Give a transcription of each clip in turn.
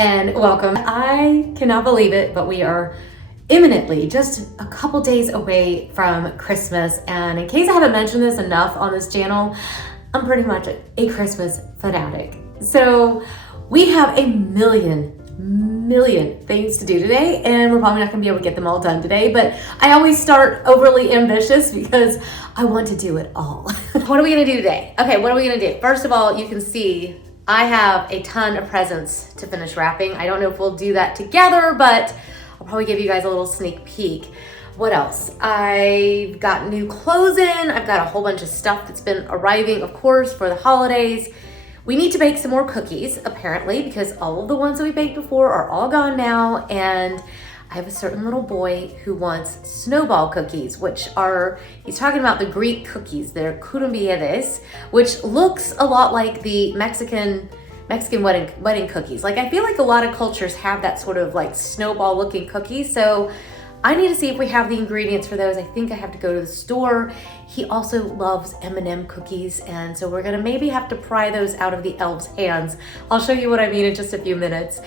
and welcome. I cannot believe it, but we are imminently just a couple days away from Christmas. And in case I haven't mentioned this enough on this channel, I'm pretty much a Christmas fanatic. So we have a million things to do today, and we're probably not gonna be able to get them all done today, but I always start overly ambitious because I want to do it all. What are we gonna do today? Okay, what are we gonna do? First of all, you can see I have a ton of presents to finish wrapping. I don't know if we'll do that together, but I'll probably give you guys a little sneak peek. What else? I've got new clothes in. I've got a whole bunch of stuff that's been arriving, of course, for the holidays. We need to bake some more cookies, apparently, because all of the ones that we baked before are all gone now. And I have a certain little boy who wants snowball cookies, which are, he's talking about the Greek cookies. They're curumbeades, which looks a lot like the Mexican wedding cookies. Like, I feel like a lot of cultures have that sort of like snowball looking cookie. So I need to see if we have the ingredients for those. I think I have to go to the store. He also loves M&M cookies, and so we're gonna maybe have to pry those out of the elves' hands. I'll show you what I mean in just a few minutes.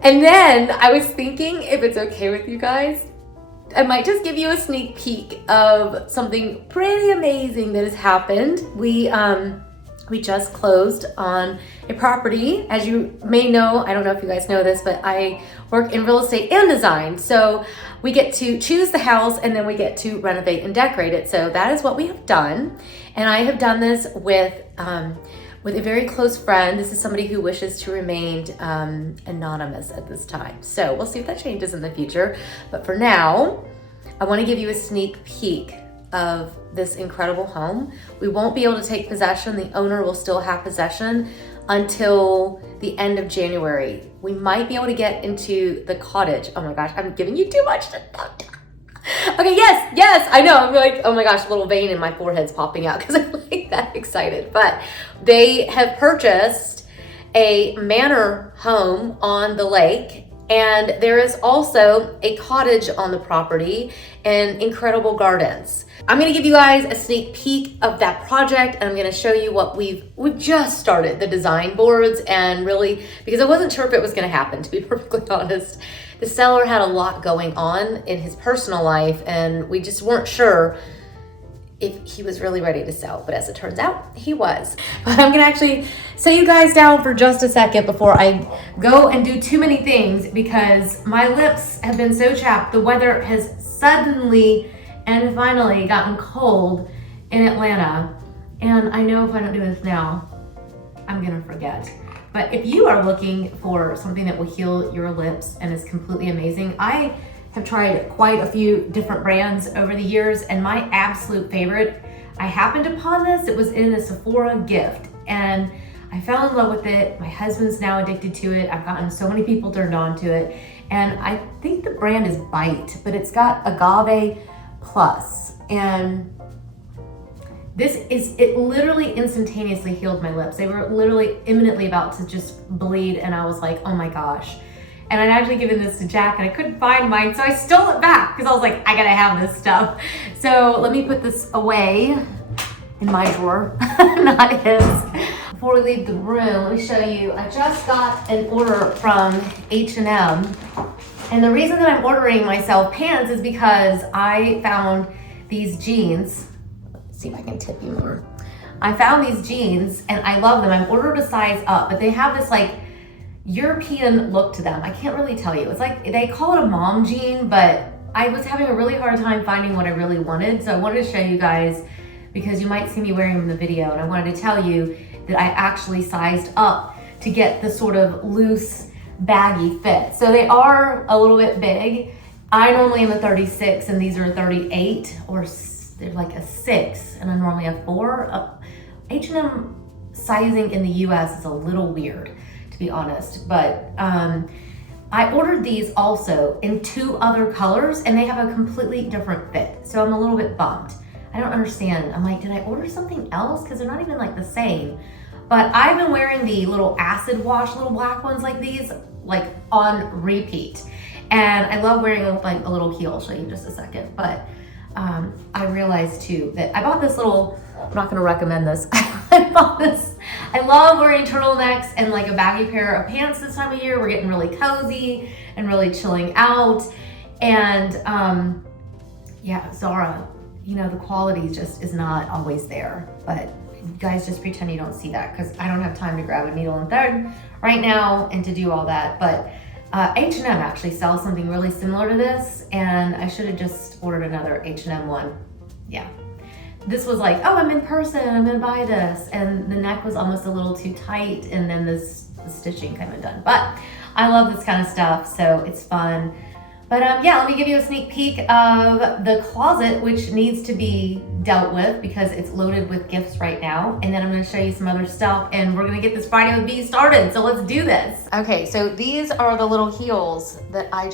And then I was thinking, if it's okay with you guys, I might just give you a sneak peek of something pretty amazing that has happened. We just closed on a property. As you may know, I don't know if you guys know this, but I work in real estate and design. So we get to choose the house and then we get to renovate and decorate it. So that is what we have done. And I have done this with a very close friend. This is somebody who wishes to remain anonymous at this time. So we'll see if that changes in the future. But for now, I want to give you a sneak peek of this incredible home. We won't be able to take possession. The owner will still have possession until the end of January. We might be able to get into the cottage. Oh my gosh, I'm giving you too much to talk. Okay, yes, I know. I'm like, oh my gosh, a little vein in my forehead's popping out because I'm like that excited. But they have purchased a manor home on the lake, and there is also a cottage on the property and incredible gardens. I'm gonna give you guys a sneak peek of that project, and I'm gonna show you what we've just started, the design boards, and really, because I wasn't sure if it was gonna happen, to be perfectly honest. The seller had a lot going on in his personal life, and we just weren't sure if he was really ready to sell, but as it turns out, he was. But I'm gonna actually set you guys down for just a second before I go and do too many things, because my lips have been so chapped. The weather has suddenly and finally gotten cold in Atlanta, and I know if I don't do this now, I'm gonna forget. But if you are looking for something that will heal your lips and is completely amazing, I have tried quite a few different brands over the years, and my absolute favorite, I happened upon this, it was in a Sephora gift, and I fell in love with it. My husband's now addicted to it. I've gotten so many people turned on to it, and I think the brand is Bite, but it's got Agave Plus, and it literally instantaneously healed my lips. They were literally imminently about to just bleed, and I was like, oh my gosh. And I'd actually given this to Jack, and I couldn't find mine, so I stole it back because I was like, I gotta have this stuff. So let me put this away in my drawer, not his. Before we leave the room, let me show you, I just got an order from H&M. And the reason that I'm ordering myself pants is because I found these jeans. Let's see if I can tip you more. I found these jeans and I love them. I've ordered a size up, but they have this like European look to them. I can't really tell you. It's like, they call it a mom jean, but I was having a really hard time finding what I really wanted. So I wanted to show you guys, because you might see me wearing them in the video, and I wanted to tell you that I actually sized up to get the sort of loose, baggy fit. So they are a little bit big. I normally am a 36 and these are a 38, or they're like a 6, and I normally have 4. H&M sizing in the US is a little weird, to be honest, but I ordered these also in 2 other colors, and they have a completely different fit. So I'm a little bit bummed. I don't understand. I'm like, did I order something else? Because they're not even like the same. But I've been wearing the little acid wash, little black ones like these, like on repeat. And I love wearing them with like a little heel. I'll show you in just a second. But I realized too that I bought this little, I'm not gonna recommend this. I bought this. I love wearing turtlenecks and like a baggy pair of pants this time of year. We're getting really cozy and really chilling out. And yeah, Zara, you know, the quality just is not always there, but you guys just pretend you don't see that because I don't have time to grab a needle and thread right now and to do all that. But H&M actually sells something really similar to this, and I should have just ordered another H&M one. Yeah. This was like, oh, I'm in person, I'm gonna buy this. And the neck was almost a little too tight, and then the stitching kind of done. But I love this kind of stuff, so it's fun. But yeah, let me give you a sneak peek of the closet, which needs to be dealt with because it's loaded with gifts right now. And then I'm gonna show you some other stuff, and we're gonna get this Friday with Bees started, so let's do this. Okay, so these are the little heels that I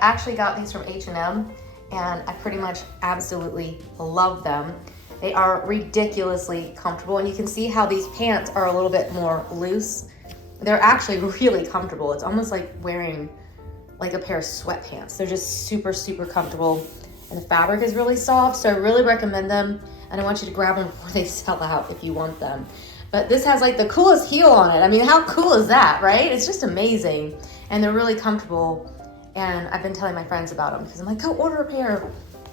actually got these from H&M, and I pretty much absolutely love them. They are ridiculously comfortable, and you can see how these pants are a little bit more loose. They're actually really comfortable. It's almost like wearing like a pair of sweatpants. They're just super, super comfortable, and the fabric is really soft, so I really recommend them, and I want you to grab them before they sell out if you want them. But this has like the coolest heel on it. I mean, how cool is that, right? It's just amazing, and they're really comfortable, and I've been telling my friends about them because I'm like, go order a pair.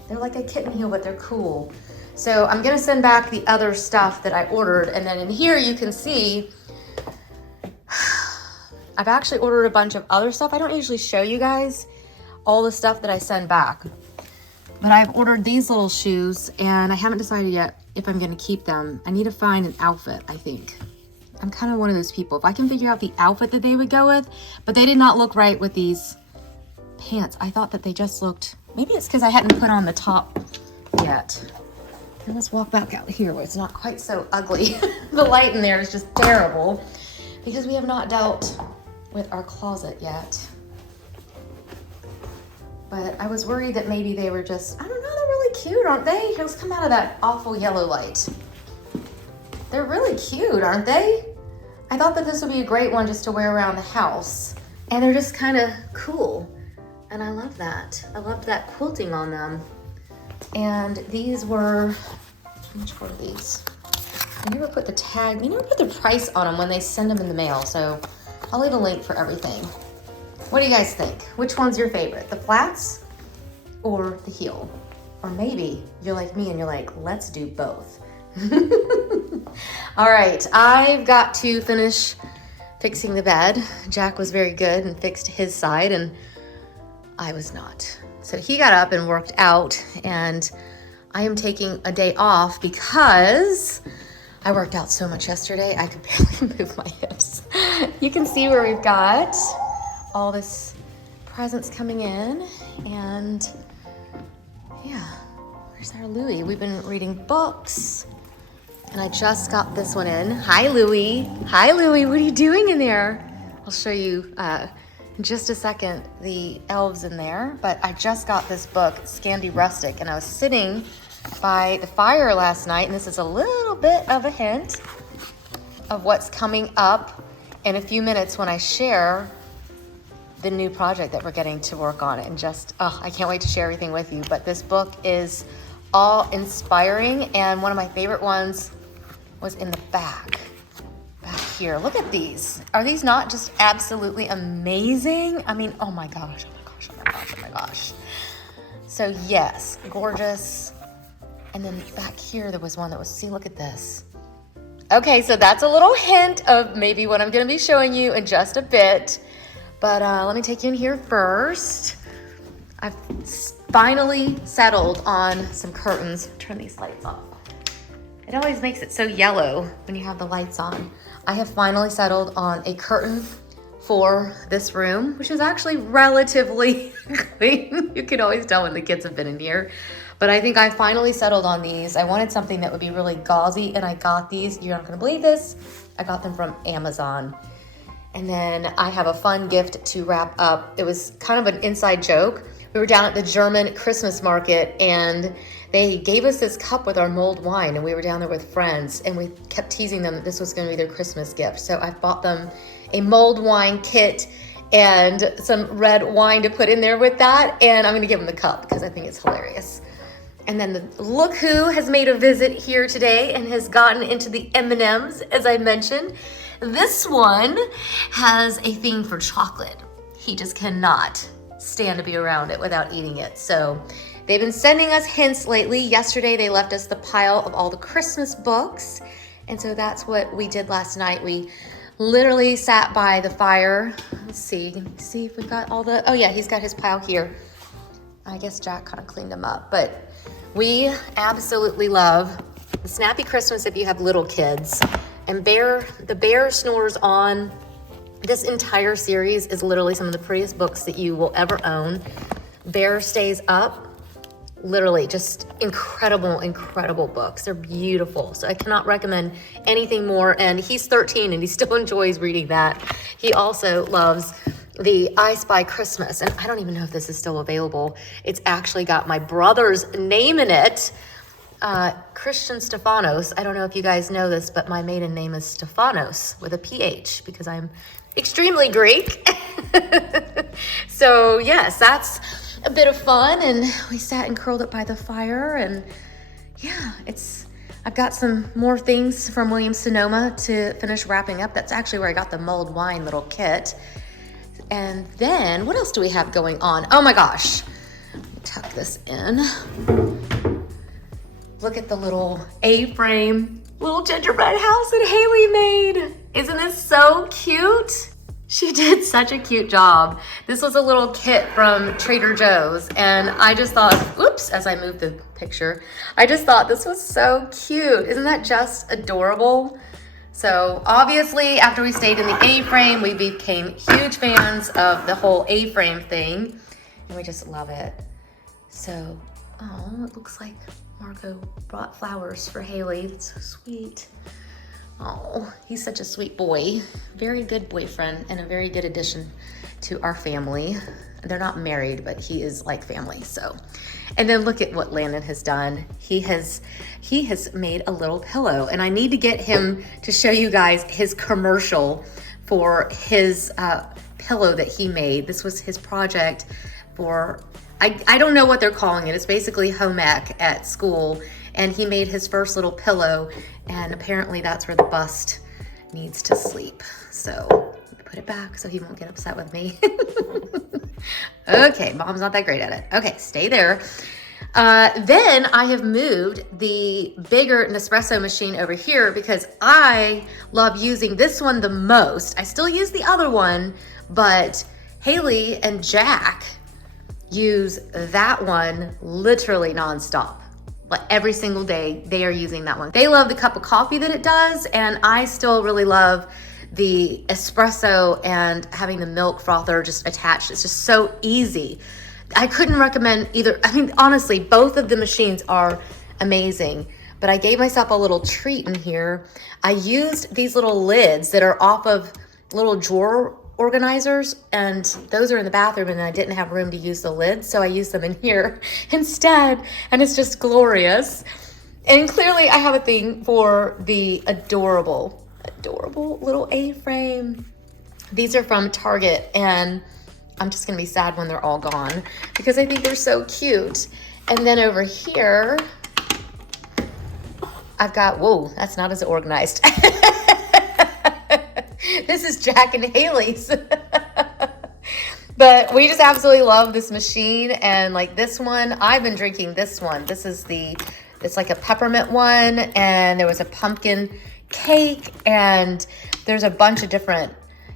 They're like a kitten heel, but they're cool. So I'm gonna send back the other stuff that I ordered, and then in here you can see I've actually ordered a bunch of other stuff. I don't usually show you guys all the stuff that I send back, but I've ordered these little shoes, and I haven't decided yet if I'm gonna keep them. I need to find an outfit, I think. I'm kind of one of those people. If I can figure out the outfit that they would go with, but they did not look right with these pants. I thought that they just looked, maybe it's because I hadn't put on the top yet. And let's walk back out here where it's not quite so ugly. The light in there is just terrible because we have not dealt with our closet yet. But I was worried that maybe they were just, I don't know, they're really cute, aren't they? Let's come out of that awful yellow light. They're really cute, aren't they? I thought that this would be a great one just to wear around the house. And they're just kind of cool. And I love that. I loved that quilting on them. And these were, how much were these? I never put the tag, they never put the price on them when they send them in the mail. So I'll leave a link for everything. What do you guys think? Which one's your favorite? The flats or the heel? Or maybe you're like me and you're like, let's do both. All right, I've got to finish fixing the bed. Jack was very good and fixed his side, and I was not. So he got up and worked out, and I am taking a day off because I worked out so much yesterday, I could barely move my hips. You can see where we've got all this presents coming in, and yeah, where's our Louie? We've been reading books, and I just got this one in. Hi, Louie. Hi, Louie. What are you doing in there? I'll show you in just a second the elves in there, but I just got this book, Scandi Rustic, and I was sitting by the fire last night, and this is a little bit of a hint of what's coming up in a few minutes when I share the new project that we're getting to work on. And just, oh, I can't wait to share everything with you. But this book is all inspiring, and one of my favorite ones was in the back here. Look at these. Are these not just absolutely amazing? I mean, oh my gosh, oh my gosh, oh my gosh, oh my gosh. So yes, gorgeous. And then back here, there was one that was, see, look at this. Okay, so that's a little hint of maybe what I'm gonna be showing you in just a bit. But let me take you in here first. I've finally settled on some curtains. Turn these lights off. It always makes it so yellow when you have the lights on. I have finally settled on a curtain for this room, which is actually relatively clean. You can always tell when the kids have been in here. But I think I finally settled on these. I wanted something that would be really gauzy, and I got these. You're not gonna believe this. I got them from Amazon. And then I have a fun gift to wrap up. It was kind of an inside joke. We were down at the German Christmas market, and they gave us this cup with our mulled wine, and we were down there with friends, and we kept teasing them that this was gonna be their Christmas gift. So I bought them a mulled wine kit and some red wine to put in there with that, and I'm gonna give them the cup because I think it's hilarious. And then look who has made a visit here today and has gotten into the M&Ms, as I mentioned. This one has a thing for chocolate. He just cannot stand to be around it without eating it. So they've been sending us hints lately. Yesterday, they left us the pile of all the Christmas books. And so that's what we did last night. We literally sat by the fire. Let's see if we got all the, oh yeah, he's got his pile here. I guess Jack kind of cleaned them up, but we absolutely love the Snappy Christmas if you have little kids. And the Bear Snores On. This entire series is literally some of the prettiest books that you will ever own. Bear Stays Up. Literally just incredible, incredible books. They're beautiful. So I cannot recommend anything more. And he's 13 and he still enjoys reading that. He also loves the I Spy Christmas. And I don't even know if this is still available. It's actually got my brother's name in it. Christian Stefanos. I don't know if you guys know this, but my maiden name is Stefanos with a PH because I'm extremely Greek. So yes, that's a bit of fun. And we sat and curled up by the fire. And yeah, I've got some more things from Williams-Sonoma to finish wrapping up. That's actually where I got the mulled wine little kit. And then what else do we have going on? Oh my gosh, let me tuck this in. Look at the little A-frame little gingerbread house that Haley made. Isn't this so cute? She did such a cute job. This was a little kit from Trader Joe's, and I just thought, oops, as I moved the picture, I just thought this was so cute. Isn't that just adorable? So obviously after we stayed in the A-frame, we became huge fans of the whole A-frame thing, and we just love it. So, oh, it looks like Marco brought flowers for Haley. That's so sweet. Oh, he's such a sweet boy. Very good boyfriend and a very good addition to our family. They're not married, but he is like family, so. And then look at what Landon has done. He has made a little pillow, and I need to get him to show you guys his commercial for his pillow that he made. This was his project for, I don't know what they're calling it. It's basically home ec at school, and he made his first little pillow, and apparently that's where the bust needs to sleep. So put it back so he won't get upset with me. Okay, Mom's not that great at it. Okay, stay there. Then I have moved the bigger Nespresso machine over here because I love using this one the most. I still use the other one, but Haley and Jack use that one literally nonstop. Like every single day they are using that one. They love the cup of coffee that it does, and I still really love the espresso and having the milk frother just attached. It's just so easy. I couldn't recommend either. I mean, honestly, both of the machines are amazing, but I gave myself a little treat in here. I used these little lids that are off of little drawer organizers, and those are in the bathroom, and I didn't have room to use the lids, so I used them in here instead, and it's just glorious. And clearly I have a thing for the adorable little A-frame. These are from Target, and I'm just gonna be sad when they're all gone because I think they're so cute. And then over here, I've got, whoa, that's not as organized. This is Jack and Haley's. But we just absolutely love this machine. And like this one, I've been drinking this one. This is it's like a peppermint one, and there was a pumpkin cake, and there's a bunch of different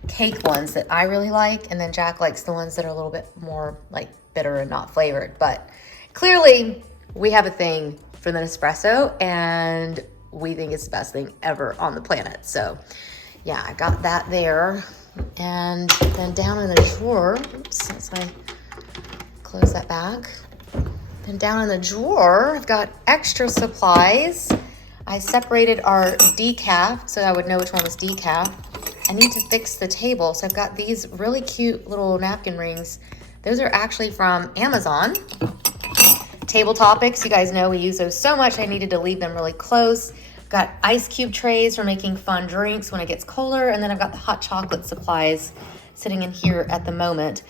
cake ones that I really like, and then Jack likes the ones that are a little bit more like bitter and not flavored. But clearly we have a thing for the Nespresso, and we think it's the best thing ever on the planet. So yeah, I got that there. And then down in the drawer, oops, as I close that back, then down in the drawer I've got extra supplies. I separated our decaf so I would know which one was decaf. I need to fix the table, so I've got these really cute little napkin rings. Those are actually from Amazon. Table Topics, you guys know we use those so much, I needed to leave them really close. Got ice cube trays for making fun drinks when it gets colder, and then I've got the hot chocolate supplies sitting in here at the moment.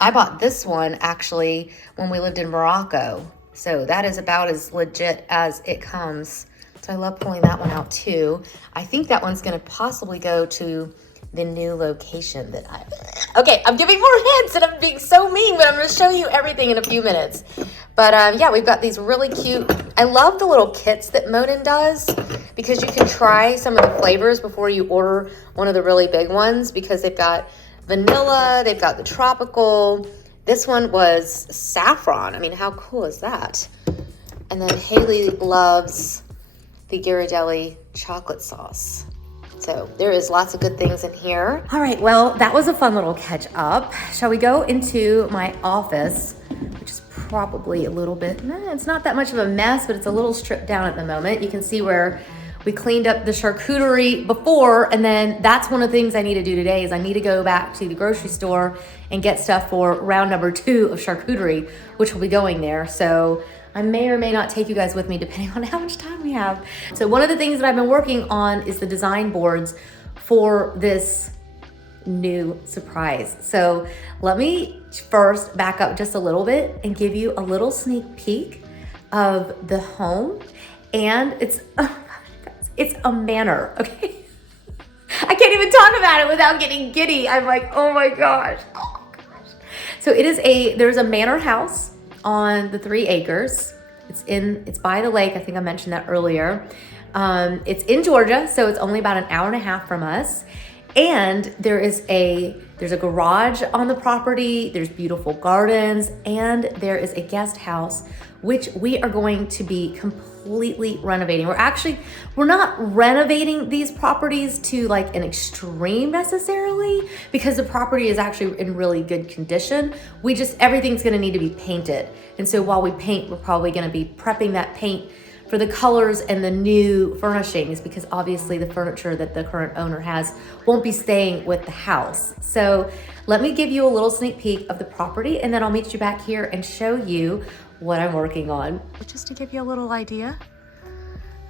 I bought this one actually when we lived in Morocco. So that is about as legit as it comes. So I love pulling that one out too. I think that one's gonna possibly go to the new location that okay, I'm giving more hints and I'm being so mean, but I'm gonna show you everything in a few minutes. But yeah, we've got these really cute, I love the little kits that Monin does because you can try some of the flavors before you order one of the really big ones because they've got vanilla, they've got the tropical. This one was saffron. I mean, how cool is that? And then Haley loves the Ghirardelli chocolate sauce. So there is lots of good things in here. All right, well, that was a fun little catch up. Shall we go into my office, which is probably a little bit, it's not that much of a mess, but it's a little stripped down at the moment. You can see where we cleaned up the charcuterie before, and then that's one of the things I need to do today is I need to go back to the grocery store and get stuff for round number 2 of charcuterie, which will be going there. So I may or may not take you guys with me depending on how much time we have. So one of the things that I've been working on is the design boards for this new surprise. So let me first back up just a little bit and give you a little sneak peek of the home. And it's a manor, okay? I can't even talk about it without getting giddy. I'm like, oh my gosh. So there's a manor house on the 3 acres. It's by the lake. I think I mentioned that earlier. It's in Georgia, so it's only about an hour and a half from us. And there's a garage on the property. There's beautiful gardens, and there is a guest house, which we are going to be completely renovating. We're not renovating these properties to like an extreme necessarily, because the property is actually in really good condition. Everything's gonna need to be painted. And so while we paint, we're probably gonna be prepping that paint for the colors and the new furnishings, because obviously the furniture that the current owner has won't be staying with the house. So let me give you a little sneak peek of the property, and then I'll meet you back here and show you what I'm working on. Just to give you a little idea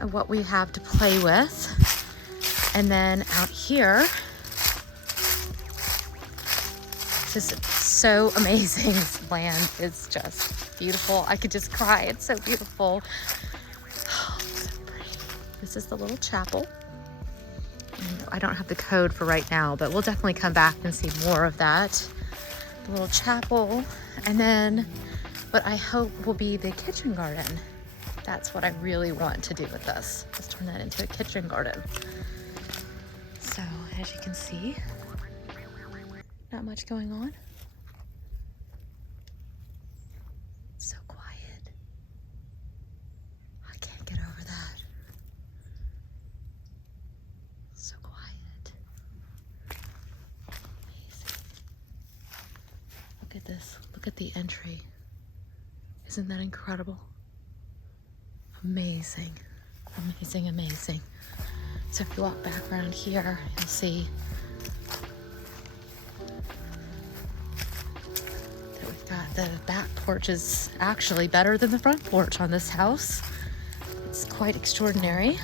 of what we have to play with. And then out here, just so amazing. This land is just beautiful. I could just cry. It's so beautiful. Oh, so pretty. This is the little chapel. I don't have the code for right now, but we'll definitely come back and see more of that. The little chapel. And then what I hope will be the kitchen garden. That's what I really want to do with this. Just turn that into a kitchen garden. So as you can see, not much going on. So quiet. I can't get over that. So quiet. Amazing. Look at this. Look at the entry. Isn't that incredible? Amazing, amazing, amazing. So if you walk back around here, you'll see that we've got the back porch is actually better than the front porch on this house. It's quite extraordinary.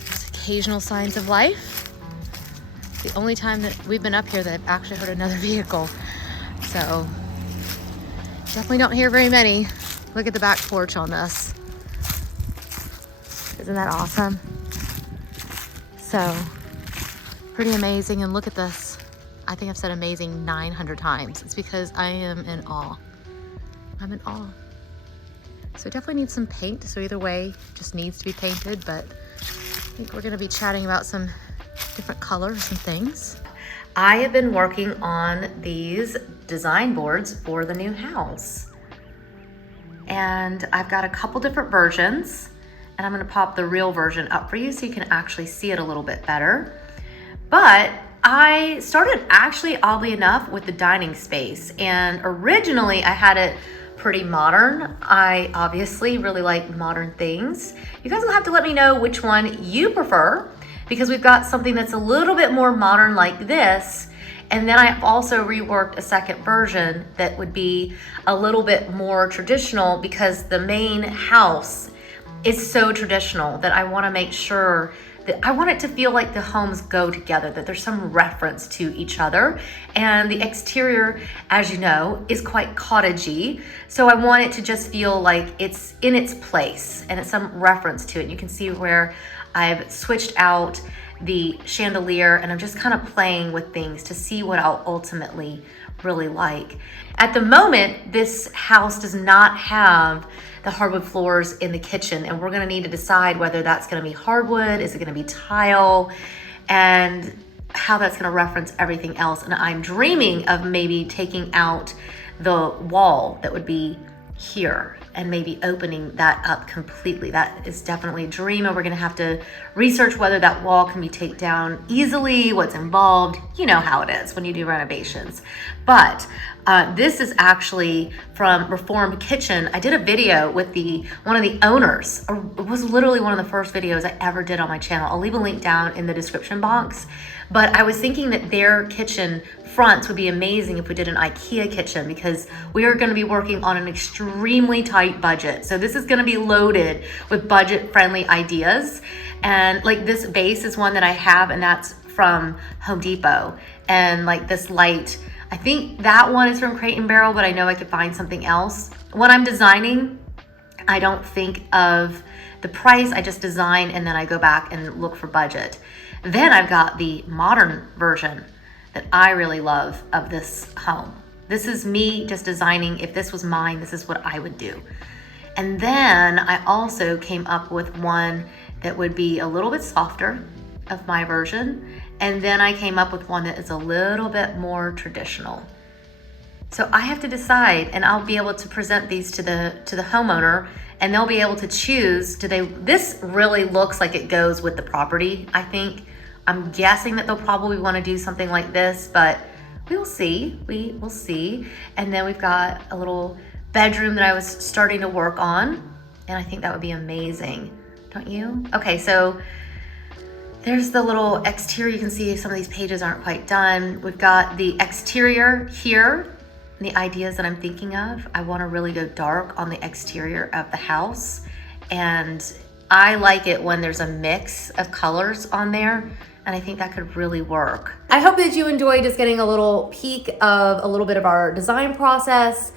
There's occasional signs of life. The only time that we've been up here that I've actually heard another vehicle. So definitely don't hear very many. Look at the back porch on this. Isn't that awesome? So pretty amazing. And look at this. I think I've said amazing 900 times. It's because I am in awe. I'm in awe. So it definitely needs some paint. So either way, just needs to be painted. But I think we're gonna be chatting about some different colors and things. I have been working on these design boards for the new house. And I've got a couple different versions, and I'm gonna pop the real version up for you so you can actually see it a little bit better. But I started actually, oddly enough, with the dining space. And originally I had it pretty modern. I obviously really like modern things. You guys will have to let me know which one you prefer, because we've got something that's a little bit more modern like this. And then I've also reworked a second version that would be a little bit more traditional, because the main house is so traditional that I want to make sure I want it to feel like the homes go together, that there's some reference to each other. And the exterior, as you know, is quite cottagey. So I want it to just feel like it's in its place and it's some reference to it. You can see where I've switched out the chandelier and I'm just kind of playing with things to see what I'll ultimately really like. At the moment, this house does not have the hardwood floors in the kitchen, and we're gonna need to decide whether that's gonna be hardwood, is it gonna be tile, and how that's gonna reference everything else. And I'm dreaming of maybe taking out the wall that would be here and maybe opening that up completely. That is definitely a dream, and we're gonna have to research whether that wall can be taken down easily, what's involved. You know how it is when you do renovations. But this is actually from Reformed Kitchen. I did a video with one of the owners. It was literally one of the first videos I ever did on my channel. I'll leave a link down in the description box. But I was thinking that their kitchen fronts would be amazing if we did an IKEA kitchen, because we are gonna be working on an extremely tight budget. So this is gonna be loaded with budget-friendly ideas. And like this vase is one that I have, and that's from Home Depot. And like this light, I think that one is from Crate and Barrel, but I know I could find something else. When I'm designing, I don't think of the price, I just design and then I go back and look for budget. Then I've got the modern version that I really love of this home. This is me just designing. If this was mine, this is what I would do. And then I also came up with one that would be a little bit softer of my version. And then I came up with one that is a little bit more traditional. So I have to decide, and I'll be able to present these to the homeowner, and they'll be able to choose. This really looks like it goes with the property, I think. I'm guessing that they'll probably want to do something like this, but we'll see. We will see. And then we've got a little bedroom that I was starting to work on, and I think that would be amazing. Don't you? Okay, so there's the little exterior. You can see some of these pages aren't quite done. We've got the exterior here, the ideas that I'm thinking of. I want to really go dark on the exterior of the house, and I like it when there's a mix of colors on there, and I think that could really work. I hope that you enjoyed just getting a little peek of a little bit of our design process.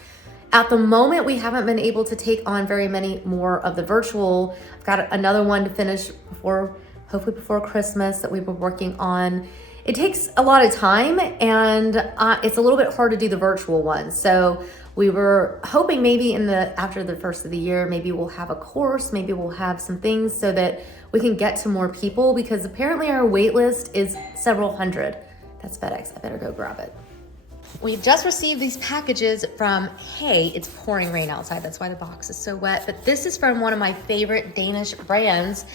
At the moment, we haven't been able to take on very many more of the virtual. I've got another one to finish hopefully before Christmas, that we've been working on. It takes a lot of time, and it's a little bit hard to do the virtual one. So we were hoping maybe after the first of the year, maybe we'll have a course, maybe we'll have some things so that we can get to more people, because apparently our wait list is several hundred. That's FedEx, I better go grab it. We've just received these packages from Hey. It's pouring rain outside, that's why the box is so wet. But this is from one of my favorite Danish brands.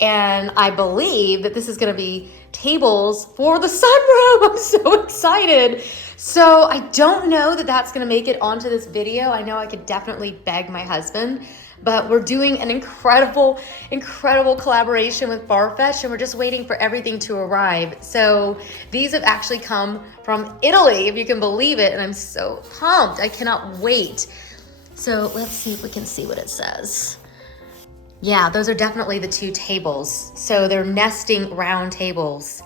And I believe that this is gonna be tables for the sunroom. I'm so excited. So I don't know that that's gonna make it onto this video. I know I could definitely beg my husband, but we're doing an incredible, incredible collaboration with Farfetch, and we're just waiting for everything to arrive. So these have actually come from Italy, if you can believe it, and I'm so pumped. I cannot wait. So let's see if we can see what it says. Yeah, those are definitely the two tables. So they're nesting round tables.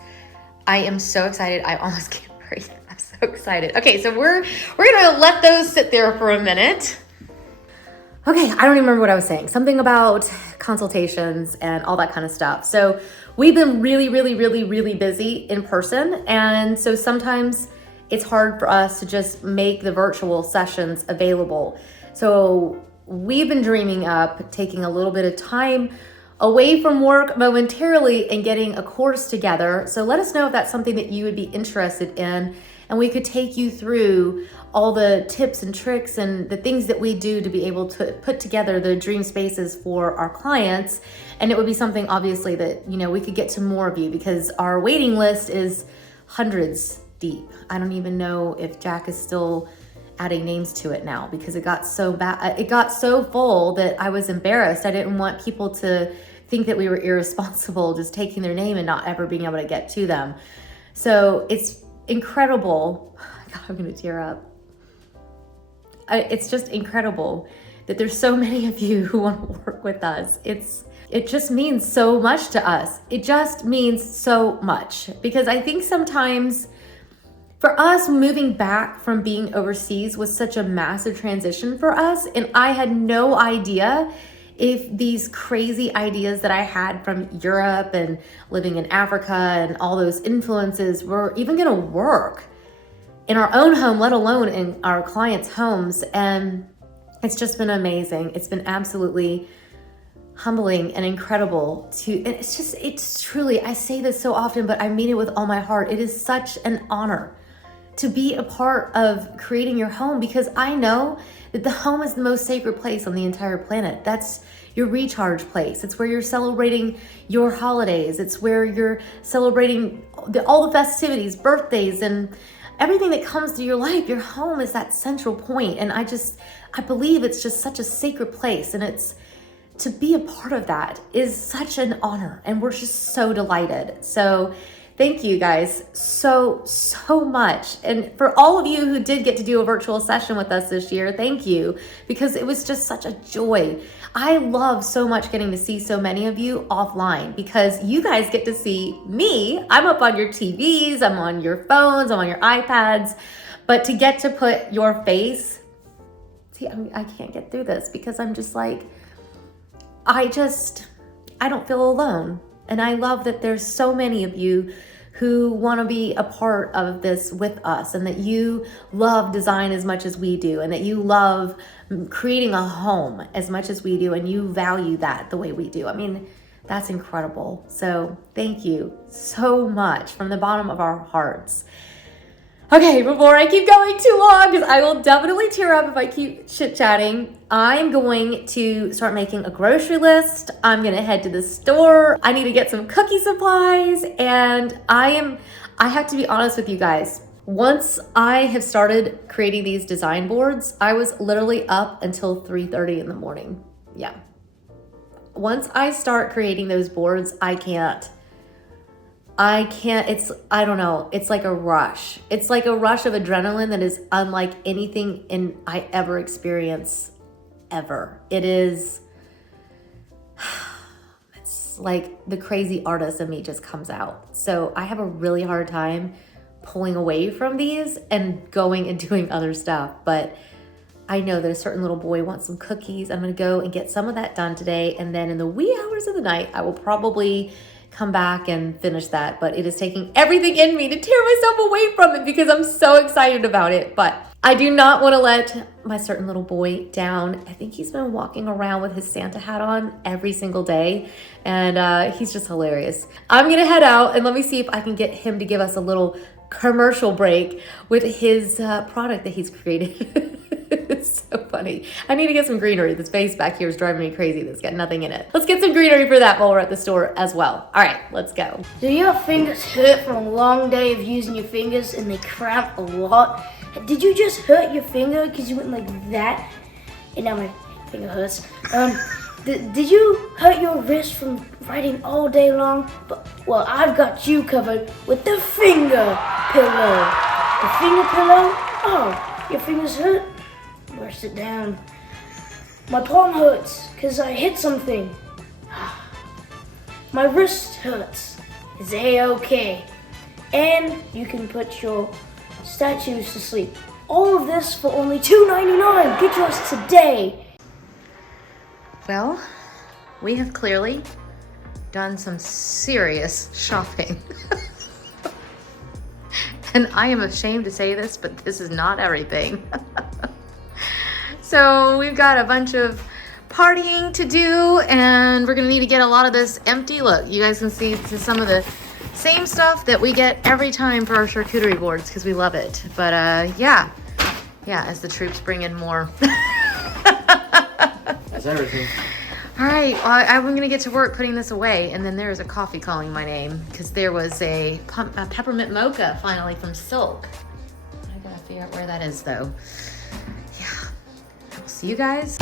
I am so excited. I almost can't breathe. I'm so excited. Okay, so we're gonna let those sit there for a minute. Okay, I don't even remember what I was saying. Something about consultations and all that kind of stuff. So we've been really, really, really, really busy in person. And so sometimes it's hard for us to just make the virtual sessions available. So we've been dreaming up taking a little bit of time away from work momentarily and getting a course together. So let us know if that's something that you would be interested in, and we could take you through all the tips and tricks and the things that we do to be able to put together the dream spaces for our clients. And it would be something obviously that, we could get to more of you, because our waiting list is hundreds deep. I don't even know if Jack is still adding names to it now, because it got so bad. It got so full that I was embarrassed. I didn't want people to think that we were irresponsible, just taking their name and not ever being able to get to them. So it's incredible. God, I'm gonna tear up. It's just incredible that there's so many of you who want to work with us. It just means so much to us. It just means so much, because I think sometimes for us, moving back from being overseas was such a massive transition for us. And I had no idea if these crazy ideas that I had from Europe and living in Africa and all those influences were even gonna work in our own home, let alone in our clients' homes. And it's just been amazing. It's been absolutely humbling and incredible and it's truly, I say this so often, but I mean it with all my heart. It is such an honor to be a part of creating your home, because I know that the home is the most sacred place on the entire planet. That's your recharge place. It's where you're celebrating your holidays. It's where you're celebrating all the festivities, birthdays, and everything that comes to your life. Your home is that central point. And I believe it's just such a sacred place. And to be a part of that is such an honor. And we're just so delighted. So thank you guys so much. And for all of you who did get to do a virtual session with us this year, thank you, because it was just such a joy. I love so much getting to see so many of you offline, because you guys get to see me. I'm up on your TVs, I'm on your phones, I'm on your iPads, but to get to put your face, see, I can't get through this because I'm just like, I don't feel alone. And I love that there's so many of you who want to be a part of this with us, and that you love design as much as we do, and that you love creating a home as much as we do, and you value that the way we do. I mean, that's incredible. So thank you so much from the bottom of our hearts. Okay, before I keep going too long, because I will definitely tear up if I keep chit-chatting, I'm going to start making a grocery list. I'm gonna head to the store. I need to get some cookie supplies, and I have to be honest with you guys. Once I have started creating these design boards, I was literally up until 3:30 in the morning. Yeah. Once I start creating those boards, I can't, I don't know. It's like a rush. It's like a rush of adrenaline that is unlike anything I ever experience ever. It's like the crazy artist in me just comes out. So I have a really hard time pulling away from these and going and doing other stuff. But I know that a certain little boy wants some cookies. I'm gonna go and get some of that done today. And then in the wee hours of the night, I will probably come back and finish that. But it is taking everything in me to tear myself away from it because I'm so excited about it. But I do not want to let my certain little boy down. I think he's been walking around with his Santa hat on every single day, and he's just hilarious. I'm gonna head out and let me see if I can get him to give us a little commercial break with his product that he's created. It's so funny. I need to get some greenery. This vase back here is driving me crazy. That's got nothing in it. Let's get some greenery for that while we're at the store as well. All right, let's go. Do your fingers hurt from a long day of using your fingers and they cramp a lot? Did you just hurt your finger because you went like that? And now my finger hurts. Did you hurt your wrist from writing all day long? Well, I've got you covered with the finger pillow. The finger pillow? Oh, your fingers hurt? Rest it down. My palm hurts because I hit something. My wrist hurts. It's A-okay. And you can put your statues to sleep. All of this for only $2.99. Get yours today. Well, we have clearly done some serious shopping. And I am ashamed to say this, but this is not everything. So we've got a bunch of partying to do, and we're gonna need to get a lot of this empty. Look, you guys can see some of the same stuff that we get every time for our charcuterie boards because we love it. But yeah, as the troops bring in more. That's everything. All right, well, I'm gonna get to work putting this away, and then there's a coffee calling my name because there was a peppermint mocha finally from Silk. I gotta figure out where that is though. Yeah, I'll see you guys.